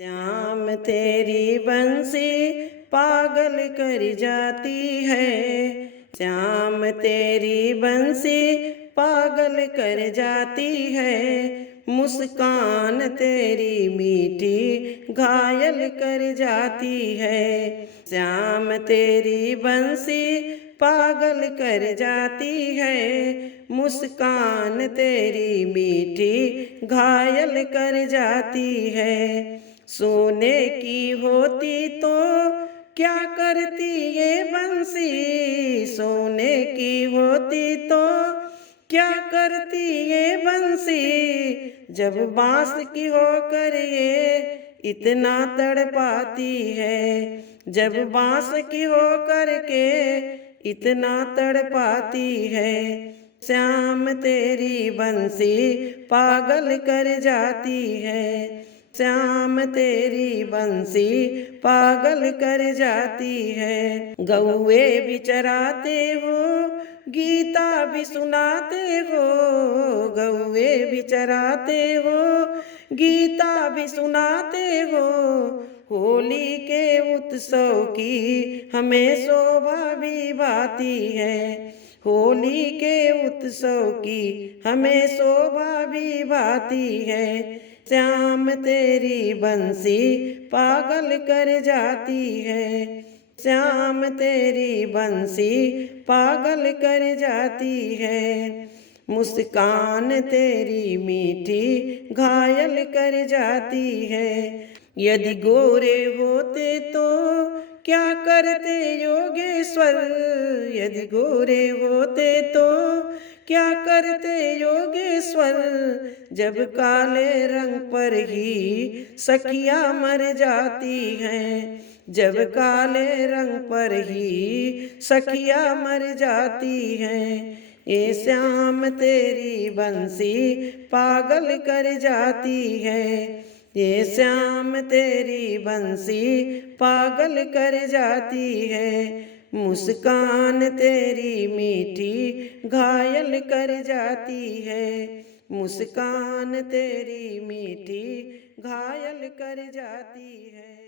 श्याम तेरी बंसी पागल कर जाती है। श्याम तेरी बंसी पागल कर जाती है। मुस्कान तेरी मीठी घायल कर जाती है। श्याम तेरी बंसी पागल कर जाती है। मुस्कान तेरी मीठी घायल कर जाती है। सोने की होती तो क्या करती ये बंसी। सोने की होती तो क्या करती ये बंसी। जब बांस की होकर ये इतना तड़पाती है। जब बांस की होकर के इतना तड़पाती है। श्याम तेरी बंसी पागल कर जाती है। श्याम तेरी बंसी पागल कर जाती है। गौए भी चराते हो, गीता भी सुनाते हो। गौए भी चराते हो, गीता भी सुनाते हो। होली के उत्सव की हमें शोभा भी भाती है। होली के उत्सव की हमें शोभा भी भाती है। श्याम तेरी बंसी पागल कर जाती है। श्याम तेरी बंसी पागल कर जाती है। मुस्कान तेरी मीठी घायल कर जाती है। यदि गोरे होते तो क्या करते योगेश्वर। यदि गोरे होते तो क्या करते योगेश्वर। जब काले रंग पर ही सखियां मर जाती हैं। जब काले रंग पर ही सखियां मर जाती हैं। ये श्याम तेरी बंसी पागल कर जाती है। ये श्याम तेरी बंसी पागल कर जाती है। मुस्कान तेरी मीठी घायल कर जाती है। मुस्कान तेरी मीठी घायल कर जाती है।